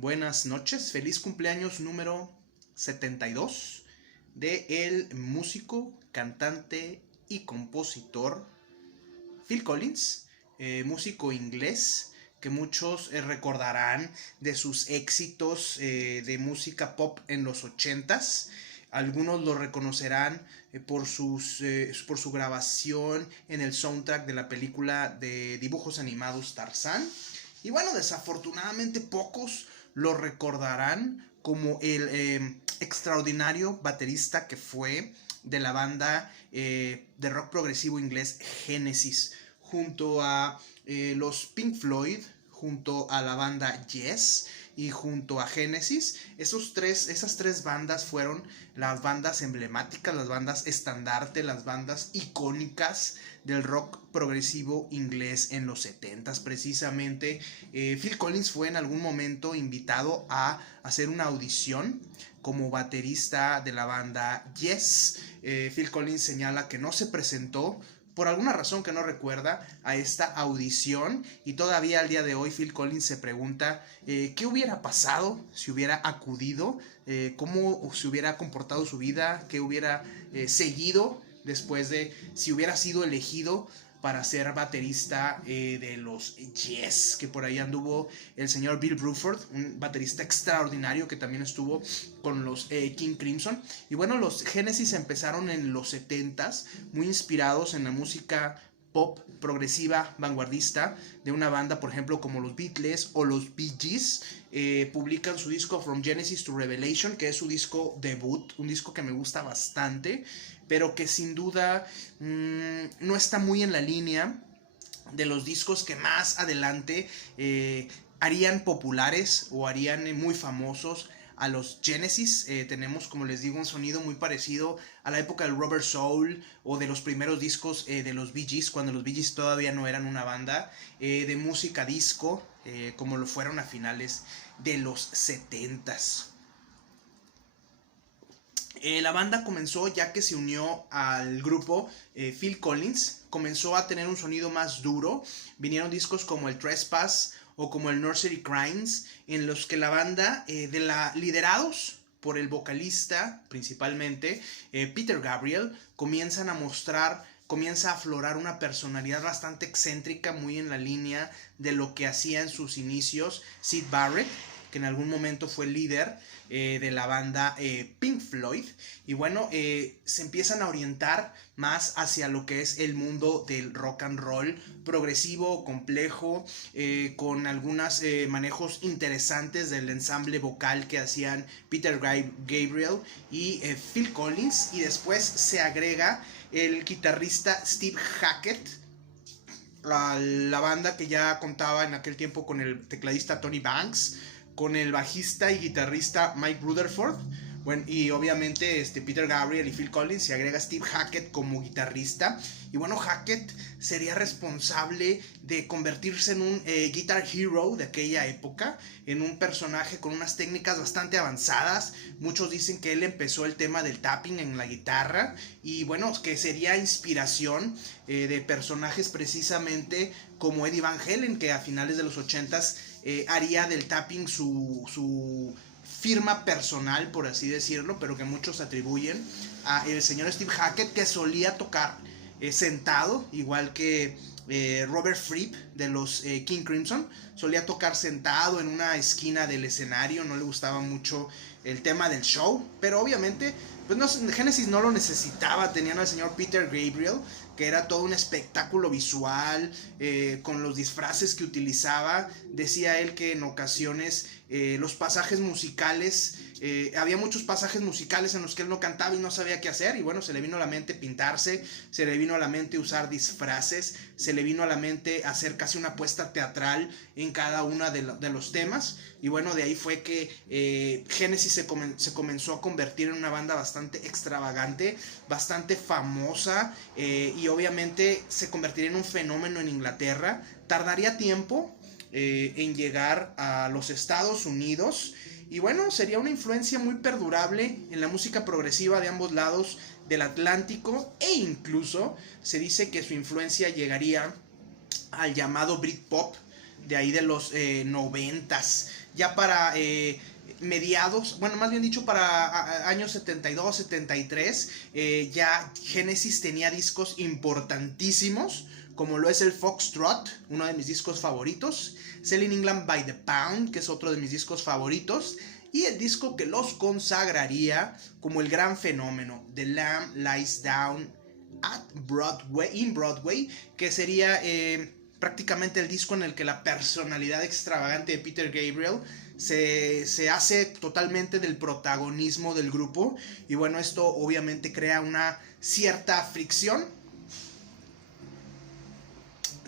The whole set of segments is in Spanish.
buenas noches, feliz cumpleaños número 72 de el músico, cantante y compositor Phil Collins, músico inglés que muchos recordarán de sus éxitos de música pop en los 80s. Algunos lo reconocerán por su grabación en el soundtrack de la película de dibujos animados Tarzán. Y bueno, desafortunadamente pocos lo recordarán como el extraordinario baterista que fue de la banda de rock progresivo inglés Genesis, junto a los Pink Floyd, junto a la banda Yes y junto a Genesis. Esas tres bandas fueron las bandas emblemáticas, las bandas estandarte, las bandas icónicas del rock progresivo inglés en los 70s. Precisamente Phil Collins fue en algún momento invitado a hacer una audición como baterista de la banda Yes. Phil Collins señala que no se presentó por alguna razón que no recuerda a esta audición, y todavía al día de hoy Phil Collins se pregunta qué hubiera pasado si hubiera acudido, cómo se hubiera comportado su vida, qué hubiera seguido después de si hubiera sido elegido para ser baterista de los Yes, que por ahí anduvo el señor Bill Bruford, un baterista extraordinario que también estuvo con los King Crimson. Y bueno, los Genesis empezaron en los 70s, muy inspirados en la música pop progresiva vanguardista de una banda, por ejemplo, como los Beatles o los Bee Gees. Publican su disco From Genesis to Revelation, que es su disco debut, un disco que me gusta bastante, pero que sin duda no está muy en la línea de los discos que más adelante harían populares o harían muy famosos a los Genesis. Tenemos, como les digo, un sonido muy parecido a la época del Rubber Soul o de los primeros discos de los Bee Gees, cuando los Bee Gees todavía no eran una banda de música disco, como lo fueron a finales de los 70s. La banda comenzó, ya que se unió al grupo Phil Collins, comenzó a tener un sonido más duro. Vinieron discos como el Trespass o como el Nursery Crimes, en los que la banda, liderados por el vocalista principalmente, Peter Gabriel, comienza a aflorar una personalidad bastante excéntrica, muy en la línea de lo que hacía en sus inicios Syd Barrett, que en algún momento fue el líder de la banda Pink Floyd. Y bueno, se empiezan a orientar más hacia lo que es el mundo del rock and roll progresivo, complejo, con algunos manejos interesantes del ensamble vocal que hacían Peter Gabriel y Phil Collins. Y después se agrega el guitarrista Steve Hackett a la banda, que ya contaba en aquel tiempo con el tecladista Tony Banks, con el bajista y guitarrista Mike Rutherford. Bueno, y obviamente Peter Gabriel y Phil Collins, se agrega Steve Hackett como guitarrista. Y bueno, Hackett sería responsable de convertirse en un guitar hero de aquella época, en un personaje con unas técnicas bastante avanzadas. Muchos dicen que él empezó el tema del tapping en la guitarra, y bueno, que sería inspiración de personajes precisamente como Eddie Van Halen, que a finales de los 80s haría del tapping su firma personal, por así decirlo, pero que muchos atribuyen a el señor Steve Hackett, que solía tocar sentado, igual que Robert Fripp de los King Crimson. Solía tocar sentado en una esquina del escenario, no le gustaba mucho el tema del show, pero obviamente pues Genesis no lo necesitaba. Tenían al señor Peter Gabriel, que era todo un espectáculo visual, con los disfraces que utilizaba. Decía él que en ocasiones los pasajes musicales, había muchos pasajes musicales en los que él no cantaba y no sabía qué hacer, y bueno, se le vino a la mente pintarse, se le vino a la mente usar disfraces, se le vino a la mente hacer casi una puesta teatral en cada uno de los temas. Y bueno, de ahí fue que Genesis se comenzó a convertir en una banda bastante extravagante, bastante famosa, y obviamente se convertiría en un fenómeno en Inglaterra. Tardaría tiempo en llegar a los Estados Unidos, y bueno, sería una influencia muy perdurable en la música progresiva de ambos lados del Atlántico, e incluso se dice que su influencia llegaría al llamado Britpop de ahí de los 90s. Ya para mediados, bueno, más bien dicho, para años 72, 73, ya Genesis tenía discos importantísimos, como lo es el Foxtrot, uno de mis discos favoritos, Selling England by the Pound, que es otro de mis discos favoritos, y el disco que los consagraría como el gran fenómeno, The Lamb Lies Down in Broadway, que sería prácticamente el disco en el que la personalidad extravagante de Peter Gabriel se hace totalmente del protagonismo del grupo. Y bueno, esto obviamente crea una cierta fricción.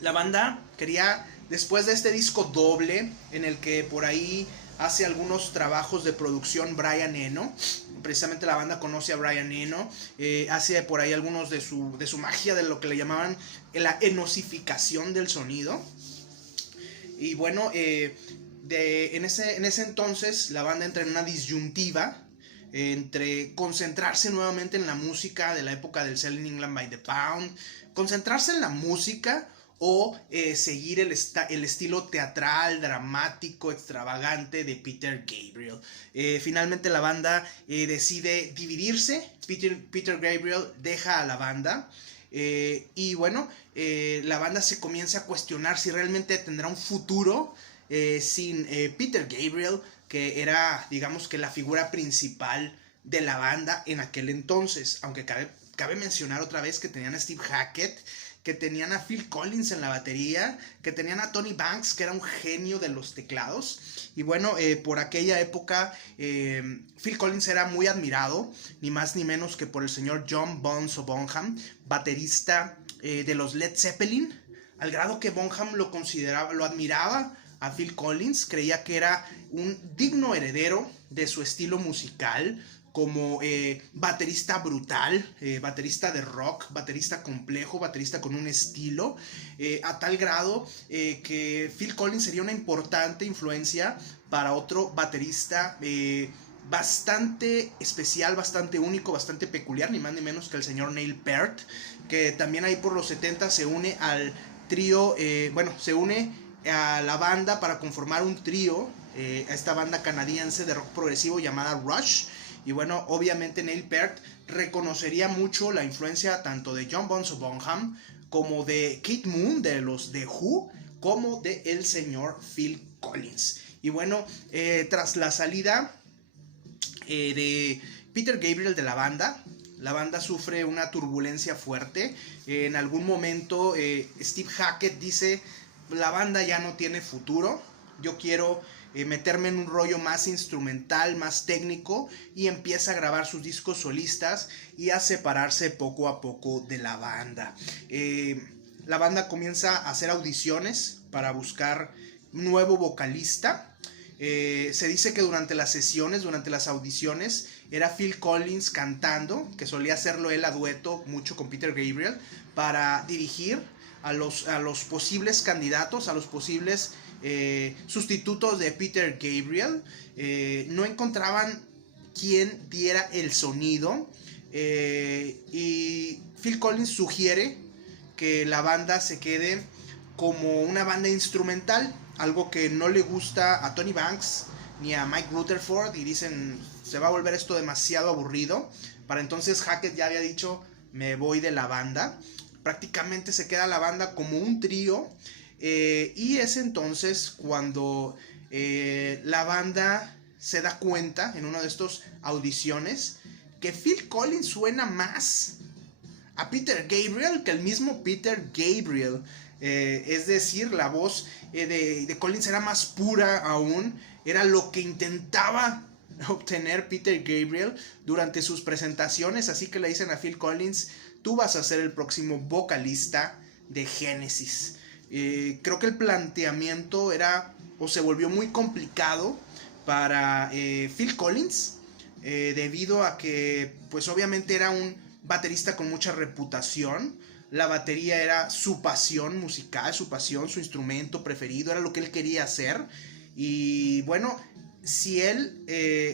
La banda quería, después de este disco doble, en el que por ahí hace algunos trabajos de producción Brian Eno, precisamente la banda conoce a Brian Eno, hace por ahí algunos de su magia, de lo que le llamaban la enosificación del sonido. Y bueno, en ese entonces la banda entra en una disyuntiva entre concentrarse nuevamente en la música de la época del Selling England by the Pound, concentrarse en la música o seguir el estilo teatral, dramático, extravagante de Peter Gabriel. Finalmente la banda decide dividirse. Peter Gabriel deja a la banda. Y bueno, la banda se comienza a cuestionar si realmente tendrá un futuro sin Peter Gabriel, que era, digamos, que la figura principal de la banda en aquel entonces. Aunque cabe mencionar otra vez que tenían a Steve Hackett, que tenían a Phil Collins en la batería, que tenían a Tony Banks, que era un genio de los teclados. Y bueno, por aquella época Phil Collins era muy admirado, ni más ni menos que por el señor John Bonzo Bonham, baterista de los Led Zeppelin, al grado que Bonham lo admiraba a Phil Collins, creía que era un digno heredero de su estilo musical, como baterista brutal, baterista de rock, baterista complejo, baterista con un estilo, a tal grado que Phil Collins sería una importante influencia para otro baterista bastante especial, bastante único, bastante peculiar, ni más ni menos que el señor Neil Peart, que también ahí por los 70 se une al trío, se une a la banda para conformar un trío, a esta banda canadiense de rock progresivo llamada Rush. Y bueno, obviamente Neil Peart reconocería mucho la influencia tanto de John Bonzo Bonham como de Keith Moon, de los The Who, como de el señor Phil Collins. Y bueno, tras la salida de Peter Gabriel de la banda sufre una turbulencia fuerte. En algún momento Steve Hackett dice: la banda ya no tiene futuro, yo quiero meterme en un rollo más instrumental, más técnico, y empieza a grabar sus discos solistas y a separarse poco a poco de la banda. La banda comienza a hacer audiciones para buscar nuevo vocalista. Se dice que durante las sesiones, durante las audiciones, era Phil Collins cantando, que solía hacerlo él a dueto mucho con Peter Gabriel, para dirigir a los posibles candidatos, a los posibles sustitutos de Peter Gabriel. No encontraban quien diera el sonido, y Phil Collins sugiere que la banda se quede como una banda instrumental, algo que no le gusta a Tony Banks ni a Mike Rutherford, y dicen: se va a volver esto demasiado aburrido. Para entonces Hackett ya había dicho: me voy de la banda. Prácticamente se queda la banda como un trío, y es entonces cuando la banda se da cuenta en una de estas audiciones que Phil Collins suena más a Peter Gabriel que el mismo Peter Gabriel. Es decir, la voz de Collins era más pura aún, era lo que intentaba obtener Peter Gabriel durante sus presentaciones. Así que le dicen a Phil Collins: tú vas a ser el próximo vocalista de Genesis. Creo que el planteamiento se volvió muy complicado para Phil Collins, debido a que pues obviamente era un baterista con mucha reputación. La batería era su pasión musical, su pasión, su instrumento preferido, era lo que él quería hacer. Y bueno, si él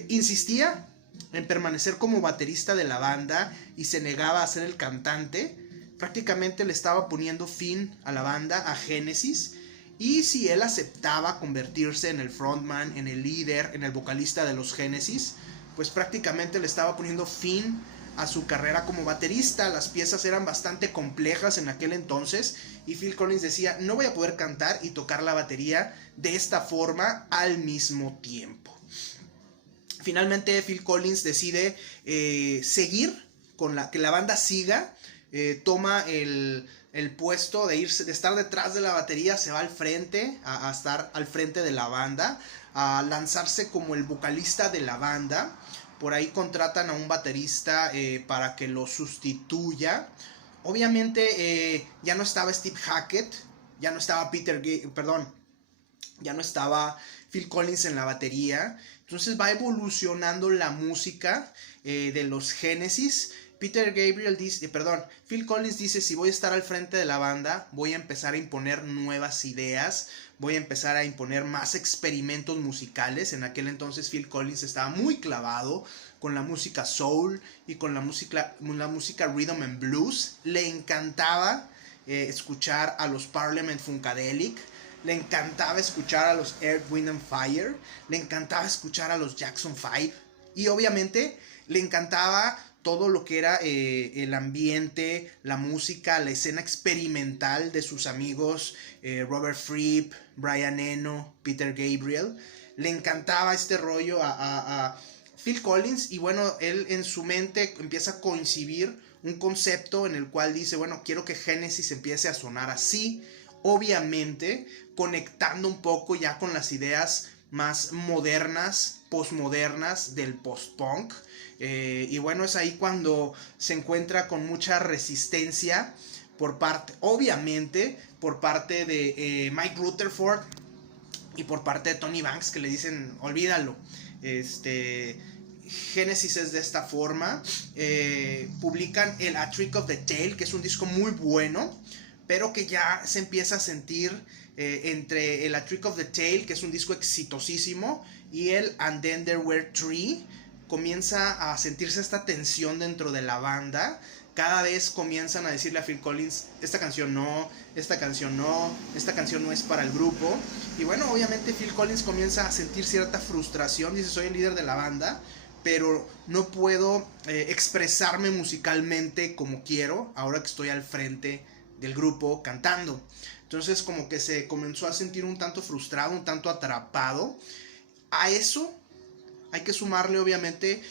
insistía en permanecer como baterista de la banda y se negaba a ser el cantante, prácticamente le estaba poniendo fin a la banda, a Genesis. y si él aceptaba convertirse en el frontman, en el líder, en el vocalista de los Genesis, pues prácticamente le estaba poniendo fin a su carrera como baterista. Las piezas eran bastante complejas en aquel entonces y Phil Collins decía, no voy a poder cantar y tocar la batería de esta forma al mismo tiempo. Finalmente Phil Collins decide seguir con que la banda siga, toma el puesto de estar detrás de la batería, se va al frente, a estar al frente de la banda, a lanzarse como el vocalista de la banda. Por ahí contratan a un baterista para que lo sustituya. Obviamente ya no estaba Steve Hackett, ya no estaba ya no estaba Phil Collins en la batería. Entonces va evolucionando la música de los Genesis. Phil Collins dice, si voy a estar al frente de la banda, voy a empezar a imponer nuevas ideas, voy a empezar a imponer más experimentos musicales. En aquel entonces Phil Collins estaba muy clavado con la música soul y con la música rhythm and blues. Le encantaba escuchar a los Parliament Funkadelic, le encantaba escuchar a los Earth, Wind and Fire, le encantaba escuchar a los Jackson 5 y obviamente le encantaba todo lo que era el ambiente, la música, la escena experimental de sus amigos Robert Fripp, Brian Eno, Peter Gabriel. Le encantaba este rollo a Phil Collins y bueno, él en su mente empieza a concebir un concepto en el cual dice, bueno, quiero que Genesis empiece a sonar así, obviamente conectando un poco ya con las ideas más modernas, postmodernas del post-punk. Y bueno, es ahí cuando se encuentra con mucha resistencia obviamente por parte de Mike Rutherford y por parte de Tony Banks, que le dicen, olvídalo, Genesis es de esta forma. Publican el A Trick of the Tail, que es un disco muy bueno, pero que ya se empieza a sentir entre el A Trick of the Tail, que es un disco exitosísimo, y el And Then There Were Three. Comienza a sentirse esta tensión dentro de la banda. Cada vez comienzan a decirle a Phil Collins, esta canción no, esta canción no, esta canción no es para el grupo. Y bueno, obviamente Phil Collins comienza a sentir cierta frustración. Dice, soy el líder de la banda, pero no puedo expresarme musicalmente como quiero ahora que estoy al frente del grupo cantando. Entonces como que se comenzó a sentir un tanto frustrado, un tanto atrapado. A eso hay que sumarle obviamente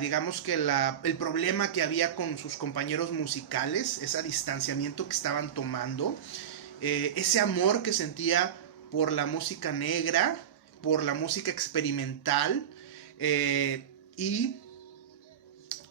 digamos que el problema que había con sus compañeros musicales, ese distanciamiento que estaban tomando, ese amor que sentía por la música negra, por la música experimental, y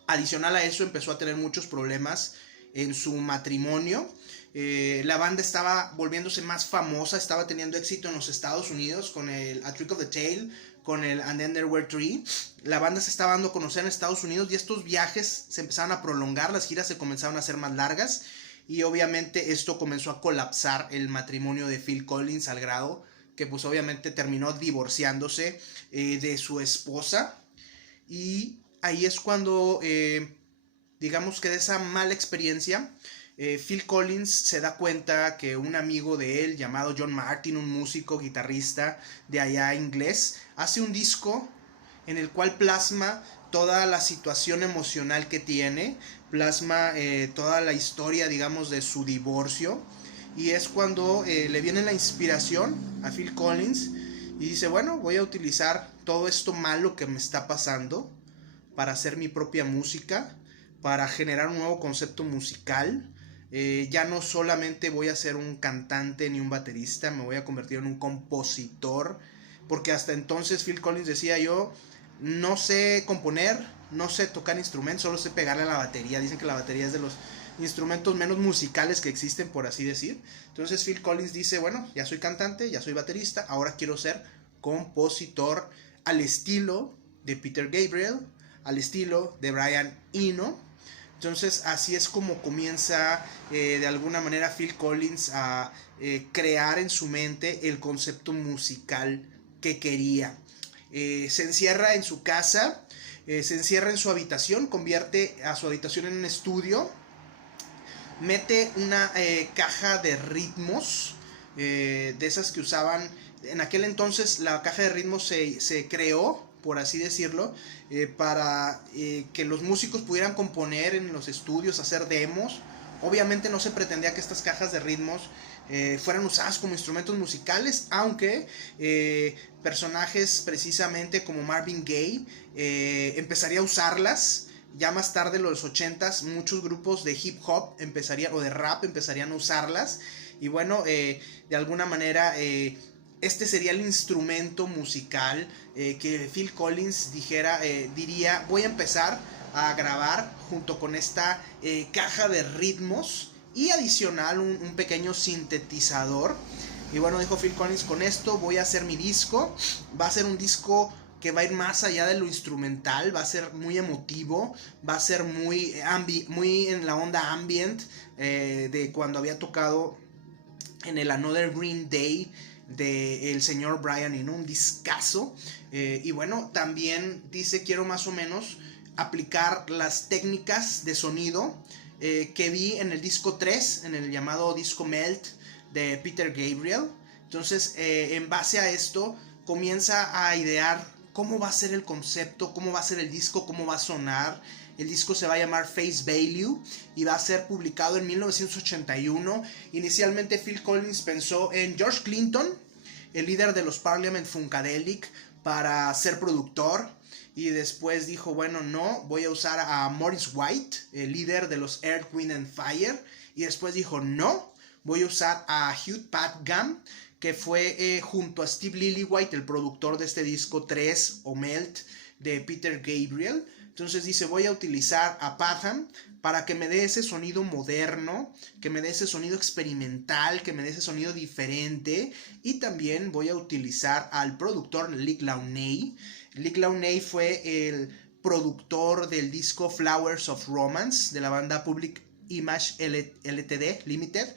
adicional a eso empezó a tener muchos problemas en su matrimonio. La banda estaba volviéndose más famosa, estaba teniendo éxito en los Estados Unidos con el A Trick of the Tail, con el And Then There Were Three. La banda se estaba dando a conocer en Estados Unidos y estos viajes se empezaron a prolongar, las giras se comenzaron a hacer más largas y obviamente esto comenzó a colapsar el matrimonio de Phil Collins al grado que pues obviamente terminó divorciándose de su esposa. Y ahí es cuando digamos que de esa mala experiencia Phil Collins se da cuenta que un amigo de él llamado John Martin, un músico guitarrista de allá inglés, hace un disco en el cual plasma toda la situación emocional que tiene, plasma toda la historia, digamos, de su divorcio. Y es cuando le viene la inspiración a Phil Collins y dice, bueno, voy a utilizar todo esto malo que me está pasando para hacer mi propia música, para generar un nuevo concepto musical. Ya no solamente voy a ser un cantante ni un baterista, me voy a convertir en un compositor, porque hasta entonces Phil Collins decía, yo no sé componer, no sé tocar instrumentos, solo sé pegarle a la batería. Dicen que la batería es de los instrumentos menos musicales que existen, por así decir. Entonces Phil Collins dice, bueno, ya soy cantante, ya soy baterista, ahora quiero ser compositor al estilo de Peter Gabriel, al estilo de Brian Eno. Entonces así es como comienza de alguna manera Phil Collins a crear en su mente el concepto musical que quería. Se encierra en su casa, se encierra en su habitación, convierte a su habitación en un estudio, mete una caja de ritmos, de esas que usaban en aquel entonces. La caja de ritmos se creó, por así decirlo, para que los músicos pudieran componer en los estudios, hacer demos. Obviamente no se pretendía que estas cajas de ritmos fueran usadas como instrumentos musicales, aunque personajes precisamente como Marvin Gaye empezaría a usarlas. Ya más tarde, en los 80s, muchos grupos de hip hop o de rap empezarían a usarlas. Y bueno, de alguna manera este sería el instrumento musical que Phil Collins diría: voy a empezar a grabar junto con esta caja de ritmos, y adicional un pequeño sintetizador. Y bueno, dijo Phil Collins: con esto voy a hacer mi disco. Va a ser un disco que va a ir más allá de lo instrumental, va a ser muy emotivo, va a ser muy en la onda ambient, de cuando había tocado en el Another Green Day del señor Brian Eno, un discazo. Y bueno, también dice: quiero más o menos aplicar las técnicas de sonido que vi en el disco 3, en el llamado disco Melt de Peter Gabriel. Entonces, en base a esto, comienza a idear cómo va a ser el concepto, cómo va a ser el disco, cómo va a sonar. El disco se va a llamar Face Value y va a ser publicado en 1981. Inicialmente Phil Collins pensó en George Clinton, el líder de los Parliament Funkadelic, para ser productor. Y después dijo: bueno, no, voy a usar a Maurice White, el líder de los Earth, Wind and Fire. Y después dijo: no, voy a usar a Hugh Padgham, que fue junto a Steve Lillywhite el productor de este disco 3 o Melt de Peter Gabriel. Entonces dice: voy a utilizar a Padgham para que me dé ese sonido moderno, que me dé ese sonido experimental, que me dé ese sonido diferente. Y también voy a utilizar al productor Lick Launay. Lick Launay fue el productor del disco Flowers of Romance de la banda Public Image Ltd. Limited,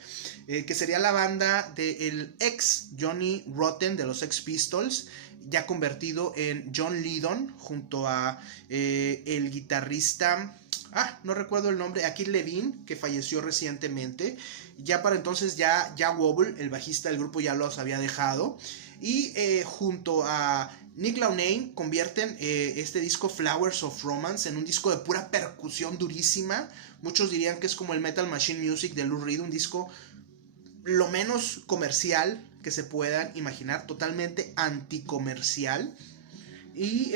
que sería la banda del ex Johnny Rotten de los Sex Pistols, ya convertido en John Lydon, junto a el guitarrista, no recuerdo el nombre, Akeem Levine, que falleció recientemente. Ya para entonces ya Wobble, el bajista del grupo, ya los había dejado. Y junto a Nick Launay convierten este disco Flowers of Romance en un disco de pura percusión durísima. Muchos dirían que es como el Metal Machine Music de Lou Reed, un disco lo menos comercial que se puedan imaginar, totalmente anticomercial. Y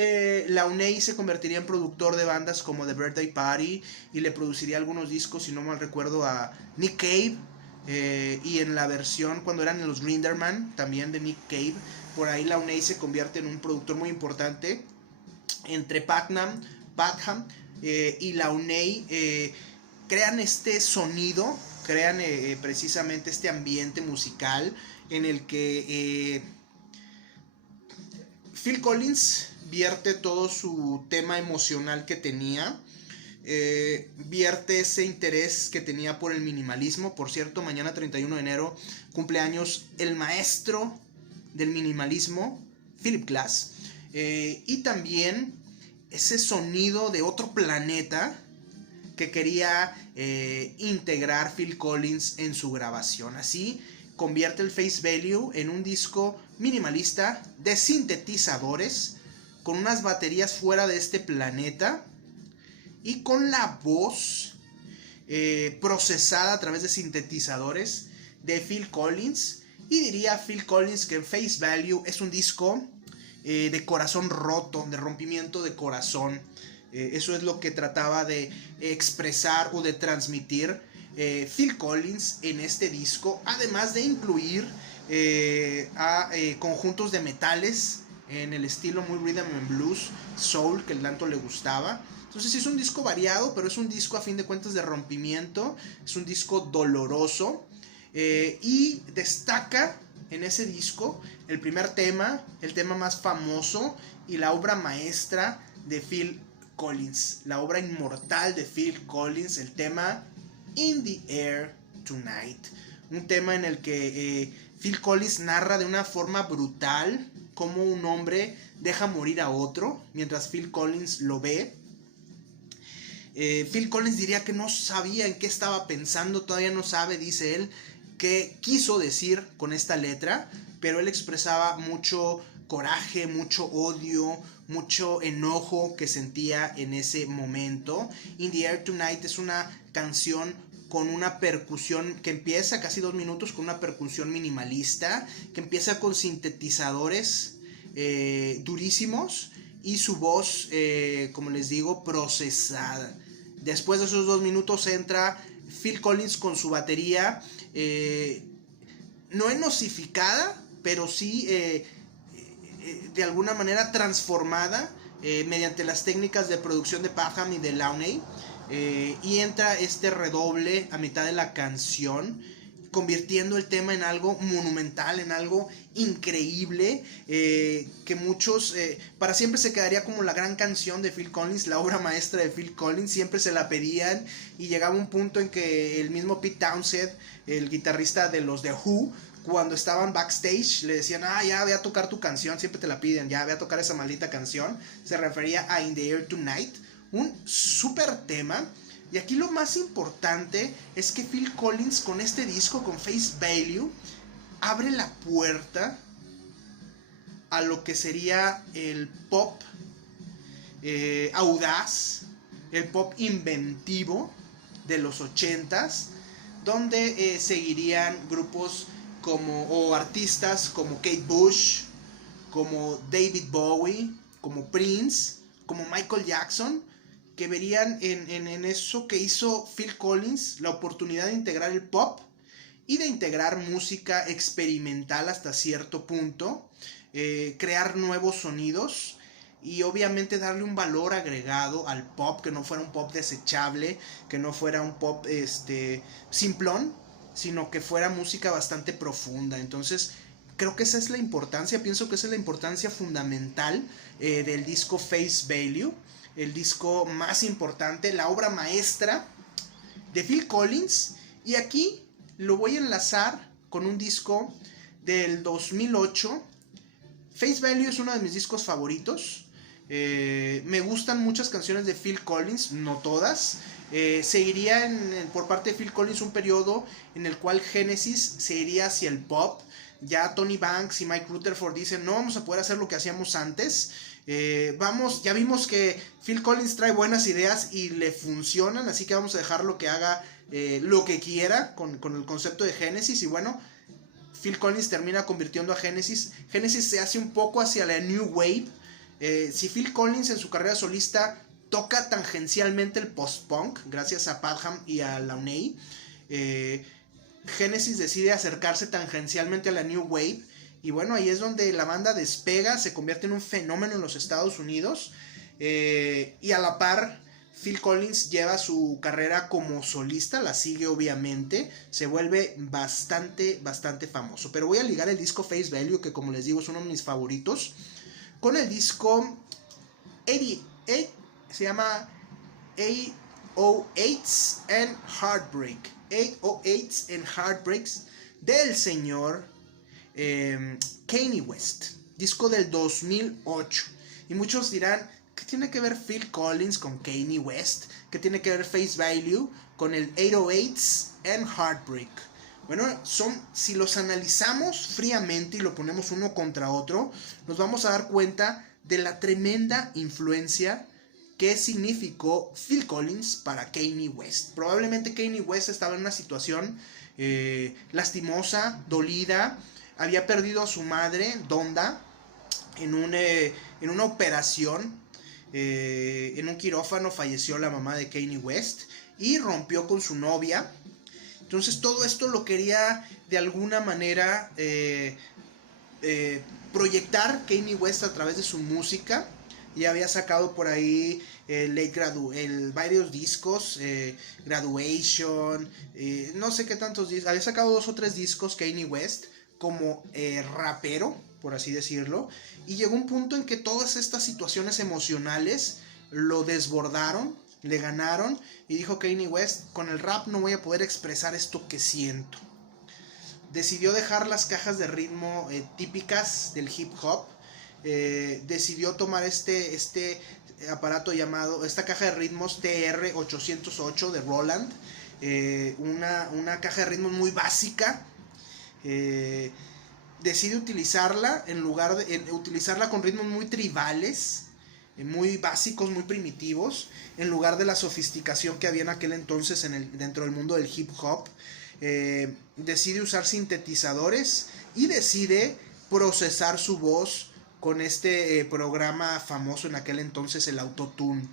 Launay se convertiría en productor de bandas como The Birthday Party, y le produciría algunos discos, si no mal recuerdo, a Nick Cave, y en la versión cuando eran los Grinderman, también de Nick Cave. Por ahí Launay se convierte en un productor muy importante. Entre Padgham y Launay crean este sonido, crean precisamente este ambiente musical en el que Phil Collins vierte todo su tema emocional que tenía, vierte ese interés que tenía por el minimalismo. Por cierto, mañana 31 de enero cumpleaños el maestro del minimalismo, Philip Glass, y también ese sonido de otro planeta que quería integrar Phil Collins en su grabación. Así convierte el Face Value en un disco minimalista de sintetizadores, con unas baterías fuera de este planeta y con la voz procesada a través de sintetizadores de Phil Collins. Y diría Phil Collins que Face Value es un disco de corazón roto, de rompimiento de corazón. Eso es lo que trataba de expresar o de transmitir Phil Collins en este disco, además de incluir a conjuntos de metales en el estilo muy rhythm and blues, soul, que el tanto le gustaba. Entonces es un disco variado, pero es un disco a fin de cuentas de rompimiento, es un disco doloroso, y destaca en ese disco el primer tema, el tema más famoso y la obra maestra de Phil Collins, la obra inmortal de Phil Collins, el tema In the Air Tonight, un tema en el que Phil Collins narra de una forma brutal cómo un hombre deja morir a otro mientras Phil Collins lo ve. Phil Collins diría que no sabía en qué estaba pensando, todavía no sabe, dice él, qué quiso decir con esta letra, pero él expresaba mucho coraje, mucho odio, mucho enojo que sentía en ese momento. In the Air Tonight es una canción con una percusión que empieza casi 2 minutos con una percusión minimalista, que empieza con sintetizadores durísimos y su voz, como les digo, procesada. Después de esos 2 minutos entra Phil Collins con su batería, no enosificada, pero sí de alguna manera transformada mediante las técnicas de producción de Padgham y de Launay. Y entra este redoble a mitad de la canción, convirtiendo el tema en algo monumental, en algo increíble, que muchos, para siempre se quedaría como la gran canción de Phil Collins, la obra maestra de Phil Collins. Siempre se la pedían y llegaba un punto en que el mismo Pete Townshend, el guitarrista de los The Who, cuando estaban backstage le decían, ya voy a tocar tu canción, siempre te la piden, ya voy a tocar esa maldita canción. Se refería a In the Air Tonight, un super tema. Y aquí lo más importante es que Phil Collins con este disco, con Face Value, abre la puerta a lo que sería el pop audaz, el pop inventivo de los 80s, donde seguirían grupos o artistas como Kate Bush, como David Bowie, como Prince, como Michael Jackson, que verían en eso que hizo Phil Collins la oportunidad de integrar el pop y de integrar música experimental hasta cierto punto, crear nuevos sonidos y obviamente darle un valor agregado al pop, que no fuera un pop desechable, que no fuera un pop simplón, sino que fuera música bastante profunda. Entonces creo que esa es la importancia, pienso que esa es la importancia fundamental del disco Face Value, el disco más importante, la obra maestra de Phil Collins. Y aquí lo voy a enlazar con un disco del 2008. Face Value es uno de mis discos favoritos. Me gustan muchas canciones de Phil Collins, no todas. Seguiría por parte de Phil Collins un periodo en el cual Genesis se iría hacia el pop. Ya Tony Banks y Mike Rutherford dicen, no vamos a poder hacer lo que hacíamos antes. Ya vimos que Phil Collins trae buenas ideas y le funcionan, así que vamos a dejarlo que haga lo que quiera con el concepto de Genesis. Y bueno, Phil Collins termina convirtiendo a Genesis. Genesis se hace un poco hacia la New Wave. Si Phil Collins en su carrera solista toca tangencialmente el post-punk, gracias a Padgham y a Launay, Genesis decide acercarse tangencialmente a la New Wave. Y bueno, ahí es donde la banda despega, se convierte en un fenómeno en los Estados Unidos. Y a la par, Phil Collins lleva su carrera como solista, la sigue obviamente, se vuelve bastante famoso. Pero voy a ligar el disco Face Value, que como les digo es uno de mis favoritos, con el disco 88, se llama 808s and Heartbreak. 808s and Heartbreaks del señor Kanye West, disco del 2008. Y muchos dirán, ¿qué tiene que ver Phil Collins con Kanye West? ¿Qué tiene que ver Face Value con el 808s and Heartbreak? Bueno, si los analizamos fríamente y lo ponemos uno contra otro, nos vamos a dar cuenta de la tremenda influencia que significó Phil Collins para Kanye West. Probablemente Kanye West estaba en una situación lastimosa, dolida. Había perdido a su madre, Donda, en una operación, en un quirófano falleció la mamá de Kanye West y rompió con su novia. Entonces todo esto lo quería de alguna manera proyectar Kanye West a través de su música. Ya había sacado por ahí varios discos, Graduation, no sé qué tantos discos. Había sacado 2 o 3 discos Kanye West como rapero, por así decirlo. Y llegó un punto en que todas estas situaciones emocionales lo desbordaron, le ganaron. Y dijo Kanye West, con el rap no voy a poder expresar esto que siento. Decidió dejar las cajas de ritmo típicas del hip hop. decidió tomar este aparato llamado, esta caja de ritmos TR-808 de Roland, una caja de ritmos muy básica. Decide utilizarla en lugar de utilizarla con ritmos muy tribales, muy básicos, muy primitivos, en lugar de la sofisticación que había en aquel entonces dentro del mundo del hip hop. Decide usar sintetizadores y decide procesar su voz con este programa famoso en aquel entonces, el Autotune.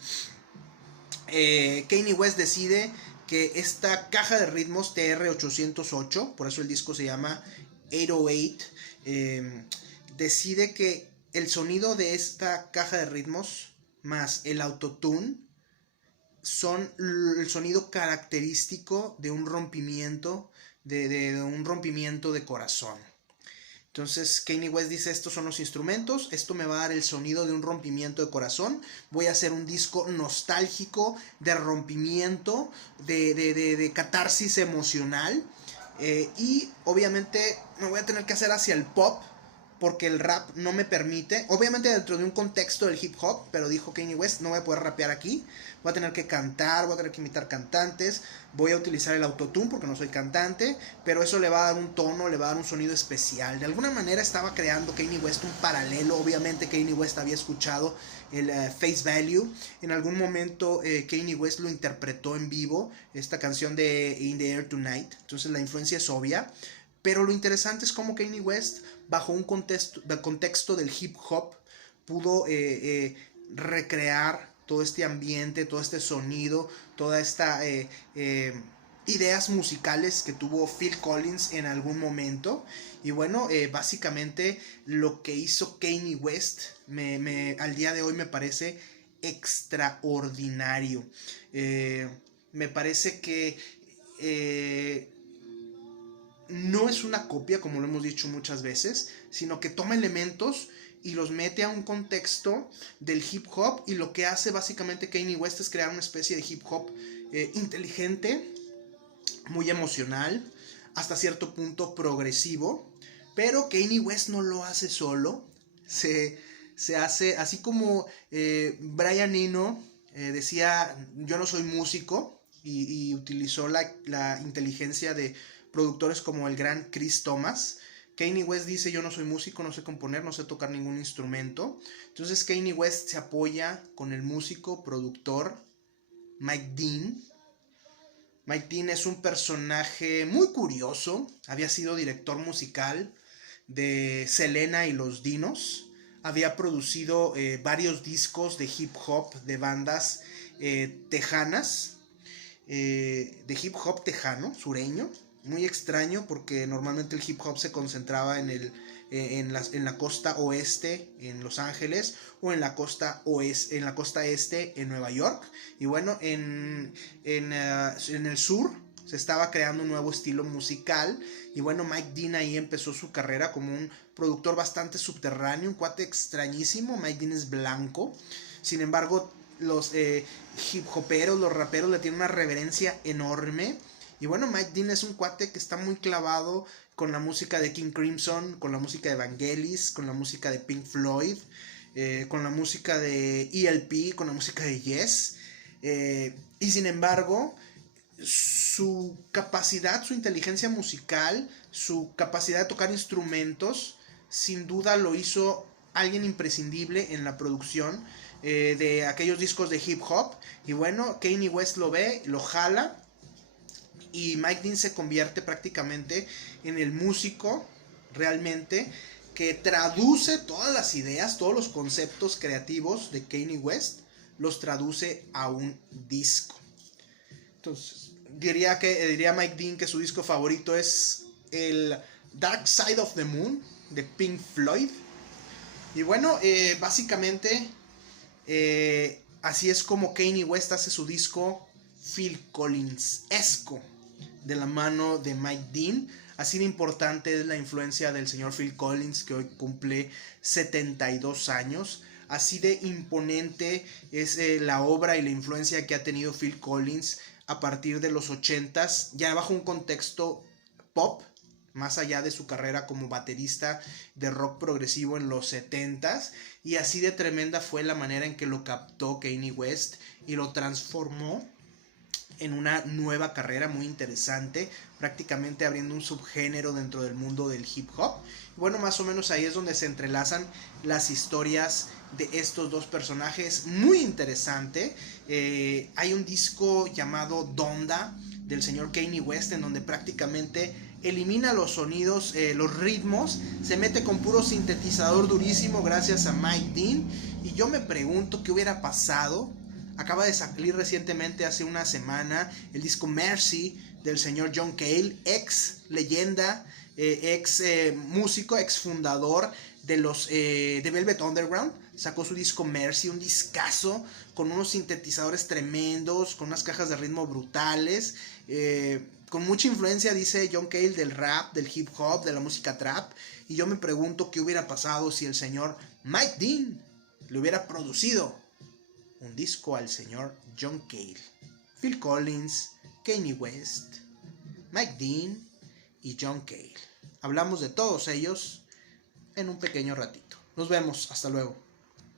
Kanye West decide que esta caja de ritmos TR-808, por eso el disco se llama 808, decide que el sonido de esta caja de ritmos más el Autotune son el sonido característico de un rompimiento de un rompimiento de corazón. Entonces Kanye West dice, estos son los instrumentos, esto me va a dar el sonido de un rompimiento de corazón, voy a hacer un disco nostálgico, de rompimiento, de catarsis emocional, y obviamente me voy a tener que hacer hacia el pop, porque el rap no me permite, obviamente dentro de un contexto del hip hop, pero dijo Kanye West, no voy a poder rapear aquí, voy a tener que cantar, voy a tener que imitar cantantes, voy a utilizar el autotune porque no soy cantante, pero eso le va a dar un tono, le va a dar un sonido especial. De alguna manera estaba creando Kanye West un paralelo. Obviamente Kanye West había escuchado el Face Value, en algún momento Kanye West lo interpretó en vivo, esta canción de In the Air Tonight, entonces la influencia es obvia. Pero lo interesante es cómo Kanye West, bajo un contexto del hip hop, pudo recrear todo este ambiente, todo este sonido, toda esta ideas musicales que tuvo Phil Collins en algún momento. Y bueno, básicamente lo que hizo Kanye West al día de hoy me parece extraordinario. Me parece que no es una copia, como lo hemos dicho muchas veces, sino que toma elementos y los mete a un contexto del hip hop, y lo que hace básicamente Kanye West es crear una especie de hip hop inteligente, muy emocional, hasta cierto punto progresivo. Pero Kanye West no lo hace solo, se hace así como Brian Eno decía, yo no soy músico, y utilizó la inteligencia de productores como el gran Chris Thomas. Kanye West dice, yo no soy músico, no sé componer, no sé tocar ningún instrumento. Entonces Kanye West se apoya con el músico, productor Mike Dean. Mike Dean es un personaje muy curioso, había sido director musical de Selena y los Dinos, había producido varios discos de hip hop de bandas tejanas, de hip hop tejano, sureño. Muy extraño porque normalmente el hip hop se concentraba en la costa oeste en Los Ángeles, o en la costa este en Nueva York. Y bueno, en el sur se estaba creando un nuevo estilo musical. Y bueno, Mike Dean ahí empezó su carrera como un productor bastante subterráneo, un cuate extrañísimo. Mike Dean es blanco, sin embargo los hip hoperos, los raperos le tienen una reverencia enorme. Y bueno, Mike Dean es un cuate que está muy clavado con la música de King Crimson, con la música de Vangelis, con la música de Pink Floyd, con la música de ELP, con la música de Yes. Y sin embargo, su capacidad, su inteligencia musical, su capacidad de tocar instrumentos, sin duda lo hizo alguien imprescindible en la producción de aquellos discos de hip hop. Y bueno, Kanye West lo ve, lo jala, y Mike Dean se convierte prácticamente en el músico realmente que traduce todas las ideas, todos los conceptos creativos de Kanye West, los traduce a un disco. Entonces, diría Mike Dean que su disco favorito es el Dark Side of the Moon de Pink Floyd. Y bueno, básicamente así es como Kanye West hace su disco Phil Collins-esco, de la mano de Mike Dean. Así de importante es la influencia del señor Phil Collins, que hoy cumple 72 años. Así de imponente es la obra y la influencia que ha tenido Phil Collins a partir de los 80s, ya bajo un contexto pop, más allá de su carrera como baterista de rock progresivo en los 70s, y así de tremenda fue la manera en que lo captó Kanye West y lo transformó en una nueva carrera muy interesante, prácticamente abriendo un subgénero dentro del mundo del hip hop. Bueno, más o menos ahí es donde se entrelazan las historias de estos dos personajes, muy interesante. Hay un disco llamado Donda del señor Kanye West, en donde prácticamente elimina los sonidos, los ritmos, se mete con puro sintetizador durísimo gracias a Mike Dean. Y yo me pregunto qué hubiera pasado. Acaba de salir recientemente, hace una semana, el disco Mercy del señor John Cale, ex leyenda, ex músico, ex fundador de los de Velvet Underground. Sacó su disco Mercy, un discazo con unos sintetizadores tremendos, con unas cajas de ritmo brutales, con mucha influencia, dice John Cale, del rap, del hip hop, de la música trap. Y yo me pregunto qué hubiera pasado si el señor Mike Dean le hubiera producido un disco al señor John Cale, Phil Collins, Kanye West, Mike Dean y John Cale. Hablamos de todos ellos en un pequeño ratito. Nos vemos, hasta luego.